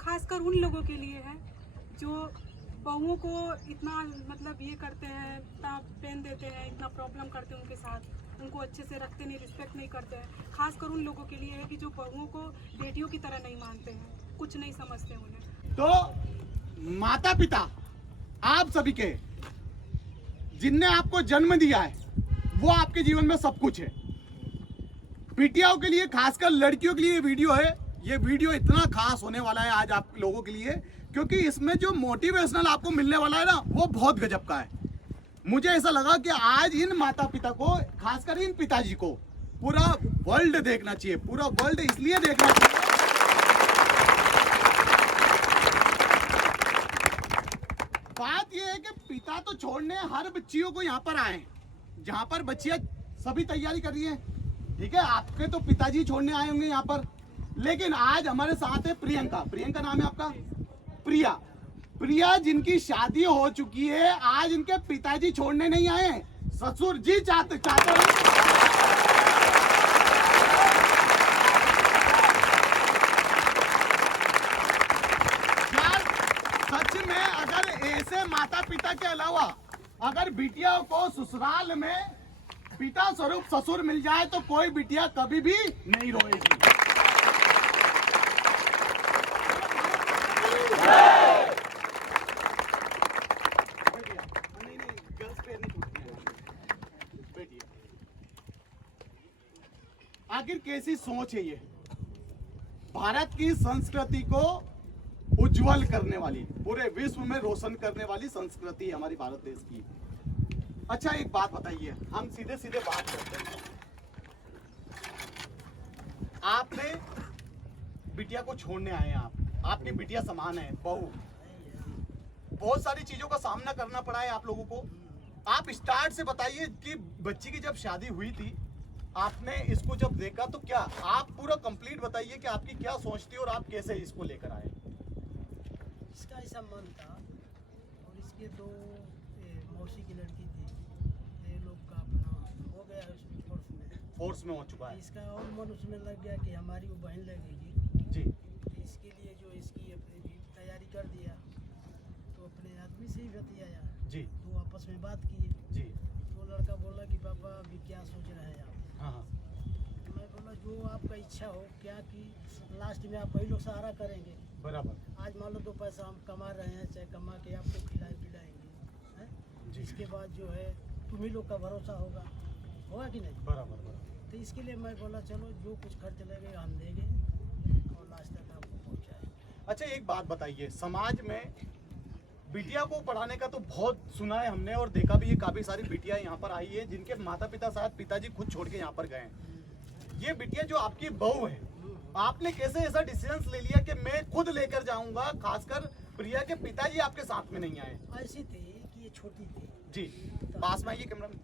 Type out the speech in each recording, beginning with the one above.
खासकर उन लोगों के लिए है जो बहुओं को इतना मतलब ये करते हैं, इतना पेन देते हैं, इतना प्रॉब्लम करते हैं उनके साथ, उनको अच्छे से रखते नहीं, रिस्पेक्ट नहीं करते हैं। खासकर उन लोगों के लिए है कि जो बहुओं को बेटियों की तरह नहीं मानते हैं, कुछ नहीं समझते उन्हें। तो माता पिता आप सभी के जिनने आपको जन्म दिया है वो आपके जीवन में सब कुछ है। बिटियाओं के लिए, खासकर लड़कियों के लिए ये वीडियो है। ये वीडियो इतना खास होने वाला है आज आप लोगों के लिए, क्योंकि इसमें जो मोटिवेशनल आपको मिलने वाला है ना, वो बहुत गजब का है। मुझे ऐसा लगा कि आज इन माता पिता को, खासकर इन पिताजी को पूरा वर्ल्ड देखना चाहिए। पूरा वर्ल्ड इसलिए देखना चाहिए, बात यह है कि पिता तो छोड़ने हर बच्चियों को यहाँ पर आए, जहाँ पर बच्चियां सभी तैयारी कर रही हैं, ठीक है। आपके तो पिताजी छोड़ने आए होंगे यहाँ पर, लेकिन आज हमारे साथ है प्रियंका। प्रियंका नाम है आपका? प्रिया। प्रिया जिनकी शादी हो चुकी है, आज इनके पिताजी छोड़ने नहीं आए, ससुर जी चाहते यार सच में अगर ऐसे माता पिता के अलावा अगर बिटिया को ससुराल में पिता स्वरूप ससुर मिल जाए तो कोई बिटिया कभी भी नहीं रोएगी। आखिर कैसी सोच है ये? भारत की संस्कृति को उज्जवल करने वाली, पूरे विश्व में रोशन करने वाली संस्कृति है हमारी भारत देश की। अच्छा एक बात बताइए, हम सीधे सीधे बात करते हैं। आपने बिटिया को छोड़ने आए हैं, आपकी बिटिया समान है, बहू, बहुत सारी चीजों का सामना करना पड़ा है आप लोगों को। आप स्टार्ट से बताइए कि बच्ची की जब शादी हुई थी, आपने इसको जब देखा तो क्या आप पूरा कंप्लीट बताइए कि आपकी क्या सोच थी और आप कैसे इसको लेकर आए? इसका ऐसा मन था और इसके दो मौसी की लड़की थी, ये लोग का अपना हो गया उसमें फोर्स में हो चुका है। इसका और मन उसमें लग गया कि हमारी वो बहन लगेगी जी। इसके लिए जो इसकी अपनी भी तैयारी कर दिया, तो अपने आदमी से ही बतियाया जी। तो आपस में बात किए जी। तो लड़का बोला कि पापा अभी क्या सोच रहे हैं आप? हाँ हाँ। तो मैं बोला जो आपका इच्छा हो, क्या कि लास्ट में आप वही लोग सहारा करेंगे। बराबर। आज मान लो 2 पैसा हम कमा रहे हैं, चाहे कमा के आपको खिलाए पिलाएंगे, हैं? इसके बाद जो है तुम ही लोग का भरोसा होगा कि नहीं? बराबर बराबर। तो इसके लिए मैं बोला चलो जो कुछ खर्च लगेगा हम देंगे और लास्ट तक आपको पहुँचाएंगे। अच्छा एक बात बताइए, समाज में बिटिया को पढ़ाने का तो बहुत सुना है हमने और देखा भी है, काफी सारी बिटिया यहाँ पर आई है जिनके माता पिता साथ पिताजी खुद छोड़ के यहाँ पर गए। ये बिटिया जो आपकी बहू है, आपने कैसे ऐसा डिसीजन ले लिया कि मैं खुद लेकर जाऊंगा? खासकर प्रिया के पिताजी आपके साथ में नहीं आए। ऐसी थी कि ये छोटी थी जी, पास में आइए कैमरा में।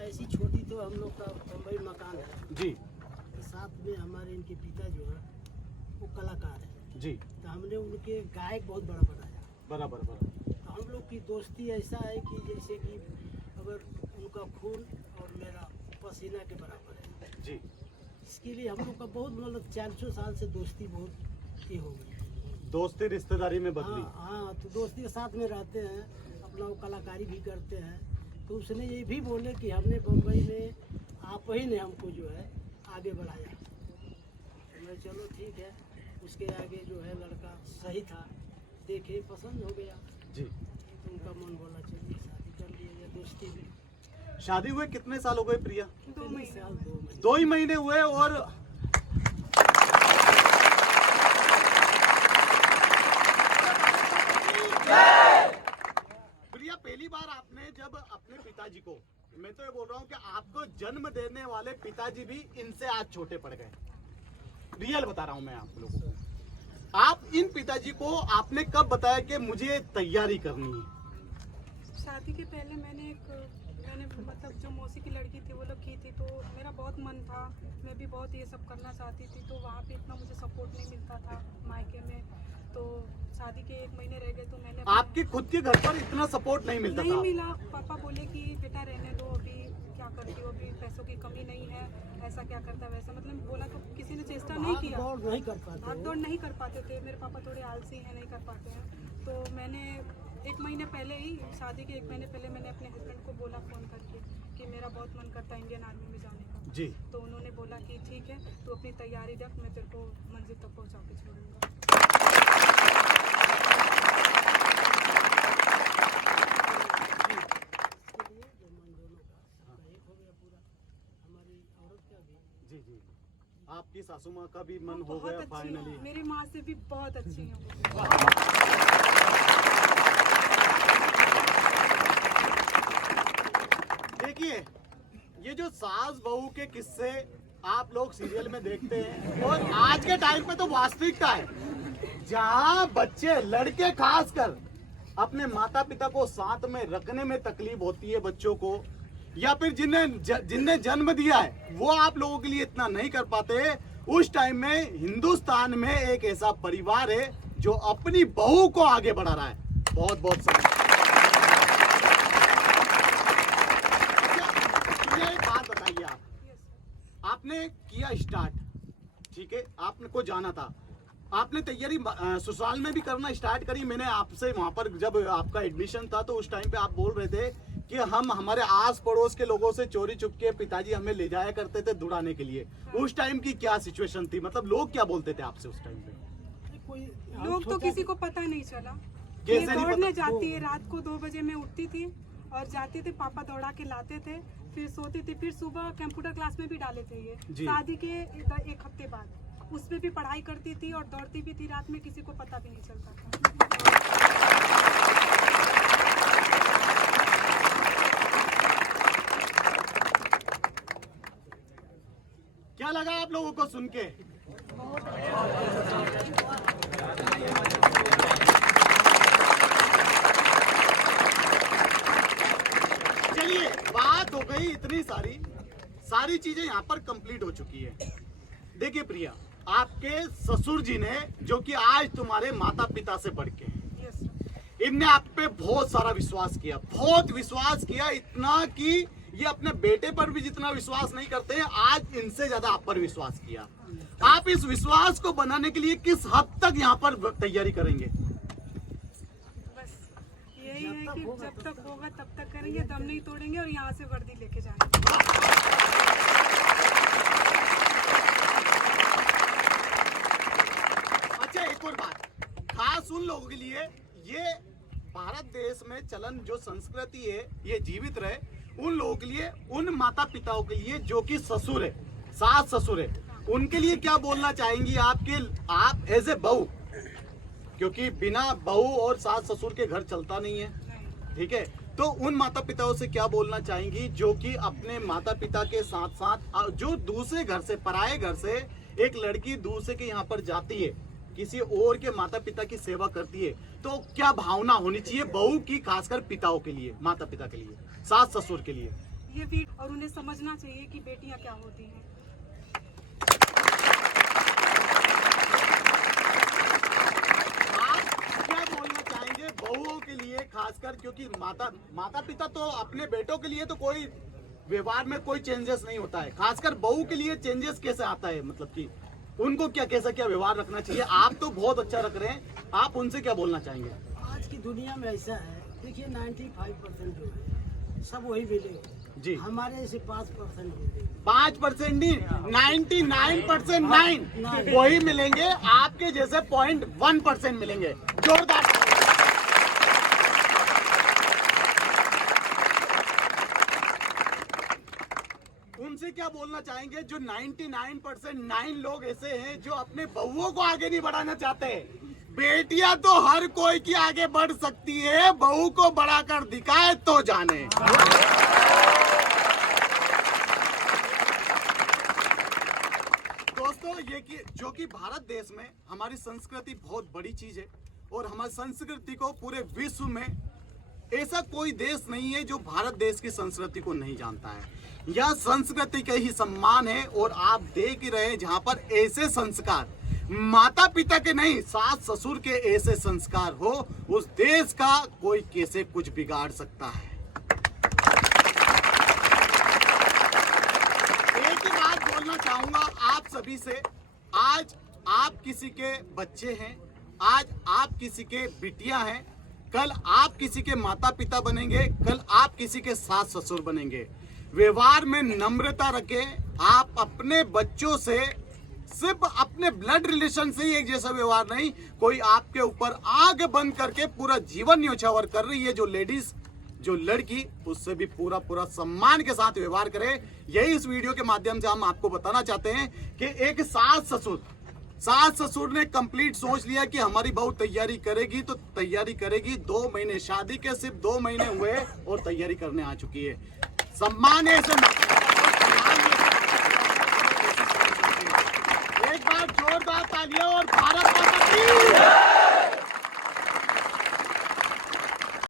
ऐसी छोटी तो हम लोग का बम्बई मकान है जी। साथ में हमारे इनके पिता जो है वो कलाकार है जी। तो हमने उनके गायक बहुत बड़ा बनाया। बराबर बराबर। तो हम लोग की दोस्ती ऐसा है कि जैसे कि अगर उनका खून और मेरा पसीना के बराबर है जी। इसके लिए हम लोग का बहुत मतलब 400 साल से दोस्ती बहुत ये हो गई। दोस्ती रिश्तेदारी में बदली। हाँ, तो दोस्ती के साथ में रहते हैं, अपना वो कलाकारी भी करते हैं। तो उसने ये भी बोले कि हमने बम्बई में आप ही ने हमको जो है आगे बढ़ाया। तो मैं चलो ठीक है, उसके आगे जो है लड़का सही था, देखे पसंद हो गया जी। तो उनका मन बोला चलिए शादी कर लिए, या दोस्ती भी। शादी हुए कितने साल हो गए प्रिया? 2 महीने। 2 ही महीने हुए। और प्रिया पहली बार आपने जब अपने पिताजी को, मैं तो ये बोल रहा हूँ कि आपको जन्म देने वाले पिताजी भी इनसे आज छोटे पड़ गए। रियल बता रहा हूँ मैं आप लोगों को। आप इन पिताजी को आपने कब बताया कि मुझे तैयारी करनी है? शादी के पहले मैंने मतलब जो मौसी की लड़की थी वो लोग की थी, तो मेरा बहुत मन था, मैं भी बहुत ये सब करना चाहती थी। तो वहाँ पे इतना मुझे सपोर्ट नहीं मिलता था मायके में। तो शादी के 1 महीने रह गए तो मैंने आपके खुद के घर पर इतना सपोर्ट नहीं मिलता था? मिला। पापा बोले कि बेटा रहने दो, अभी क्या करती हो, अभी पैसों की कमी नहीं है, ऐसा क्या करता वैसा, मतलब बोला तो किसी ने चेष्टा नहीं किया, दौड़ नहीं कर पाते भाग दौड़ नहीं कर पाते थे। मेरे पापा थोड़े आलसी हैं, नहीं कर पाते हैं। तो मैंने 1 महीने पहले ही, शादी के 1 महीने पहले मैंने अपने हस्बैंड को बोला फ़ोन करके कि मेरा बहुत मन करता है इंडियन आर्मी में जाने का। जी। तो उन्होंने बोला कि ठीक है, तू अपनी तैयारी रख, मैं तेरे को मंजिल तक पहुँचा के छोड़ूंगा। जी जी, आपकी सासू माँ का भी मन हो बहुत गया अच्छी फाइनली। है, मेरी माँ से भी बहुत अच्छी है वो। देखिए, ये जो सास बहू के किस्से आप लोग सीरियल में देखते हैं और आज के टाइम पे तो वास्तविकता है, जहाँ बच्चे लड़के खासकर अपने माता पिता को साथ में रखने में तकलीफ होती है बच्चों को, या फिर जिनने जन्म दिया है वो आप लोगों के लिए इतना नहीं कर पाते, उस टाइम में हिंदुस्तान में एक ऐसा परिवार है जो अपनी बहू को आगे बढ़ा रहा है। बहुत बहुत समय। एक बात बताइए, आपने किया स्टार्ट, ठीक है, आपने को जाना था, आपने तैयारी ससुराल में भी करना स्टार्ट करी। मैंने आपसे वहां पर जब आपका एडमिशन था तो उस टाइम पे आप बोल रहे थे कि हम हमारे आस पड़ोस के लोगों से चोरी चुपके पिताजी हमें ले जाया करते थे दुड़ाने के लिए। उस टाइम की क्या सिचुएशन थी, मतलब लोग क्या बोलते थे आपसे उस टाइम पे? लोग तो किसी को पता नहीं चला। कैसे ये नहीं दौड़ने पता? जाती है, रात को 2 बजे मैं उठती थी और जाती थी, पापा दौड़ा के लाते थे, फिर सोती थी, फिर सुबह कंप्यूटर क्लास में भी डाले थे ये शादी के 1 हफ्ते बाद, उसमें भी पढ़ाई करती थी और दौड़ती भी थी रात में, किसी को पता भी नहीं चलता था। क्या लगा आप लोगों को सुन के? चलिए, बात हो गई इतनी सारी चीजें यहाँ पर कंप्लीट हो चुकी है। देखिए प्रिया, आपके ससुर जी ने, जो कि आज तुम्हारे माता पिता से बढ़ के हैं, इनने आप पे बहुत सारा विश्वास किया, बहुत विश्वास किया, इतना कि ये अपने बेटे पर भी जितना विश्वास नहीं करते हैं, आज इनसे ज्यादा आप पर विश्वास किया। आप इस विश्वास को बनाने के लिए किस हद तक यहाँ पर तैयारी करेंगे? बस यही है कि जब तक होगा तब तक करेंगे, दम नहीं तोड़ेंगे और यहाँ से वर्दी लेके जाएंगे। अच्छा, एक और बात खास उन लोगों के लिए, ये भारत देश में चलन जो संस्कृति है ये जीवित रहे, उन लोगों के लिए, उन माता पिताओं के लिए जो कि ससुर है, सास ससुर है, उनके लिए क्या बोलना चाहेंगी आप एज ए बहू, क्योंकि बिना बहू और सास ससुर के घर चलता नहीं है, ठीक है, तो उन माता पिताओं से क्या बोलना चाहेंगी जो कि अपने माता पिता के साथ साथ जो दूसरे घर से, पराये घर से एक लड़की दूसरे के यहाँ पर जाती है, किसी और के माता पिता की सेवा करती है, तो क्या भावना होनी चाहिए बहू की, खासकर पिताओं के लिए, माता पिता के लिए, सास ससुर के लिए? ये भी, और उन्हें समझना चाहिए कि बेटियां क्या होती हैं। आप क्या बोलना चाहेंगे बहुओं के लिए खासकर, क्योंकि माता पिता तो अपने बेटों के लिए तो कोई व्यवहार में कोई चेंजेस नहीं होता है, खासकर बहू के लिए चेंजेस कैसे आता है, मतलब कि उनको क्या व्यवहार रखना चाहिए? आप तो बहुत अच्छा रख रहे हैं, आप उनसे क्या बोलना चाहेंगे? आज की दुनिया में ऐसा है, देखिए 95% जो है सब वही मिले जी, हमारे ऐसे 5% मिले। 5% नहीं, 99% वही मिलेंगे, आपके जैसे 0.1% मिलेंगे। जोरदार। उनसे क्या बोलना चाहेंगे जो 99% लोग ऐसे हैं जो अपने बहुओं को आगे नहीं बढ़ाना चाहते? बेटियां तो हर कोई की आगे बढ़ सकती है, बहू को बढ़ाकर दिखाए तो जाने। दोस्तों, ये कि जो कि भारत देश में हमारी संस्कृति बहुत बड़ी चीज है और हमारी संस्कृति को पूरे विश्व में ऐसा कोई देश नहीं है जो भारत देश की संस्कृति को नहीं जानता है। यह संस्कृति का ही सम्मान है और आप देख ही रहे हैं जहां पर ऐसे संस्कार माता पिता के नहीं, सास ससुर के ऐसे संस्कार हो, उस देश का कोई कैसे कुछ बिगाड़ सकता है। चाहूंगा आप सभी से, आज आप किसी के बच्चे हैं, आज आप किसी के बिटिया हैं, कल आप किसी के माता पिता बनेंगे, कल आप किसी के सास ससुर बनेंगे। व्यवहार में नम्रता रखें। आप अपने बच्चों से सिर्फ अपने ब्लड रिलेशन से ही एक जैसा व्यवहार नहीं, कोई आपके ऊपर आग बंद करके पूरा जीवन न्योछावर कर रही है जो लेडीज, जो लड़की, उससे भी पूरा सम्मान के साथ व्यवहार करे। यही इस वीडियो के माध्यम से हम आपको बताना चाहते हैं कि एक सास ससुर ने कंप्लीट सोच लिया कि हमारी बहू तैयारी करेगी तो तैयारी करेगी। 2 महीने शादी के, सिर्फ 2 महीने हुए और तैयारी करने आ चुकी है। सम्मान है इसे। एक बार जोरदार तालियां और भारत माता की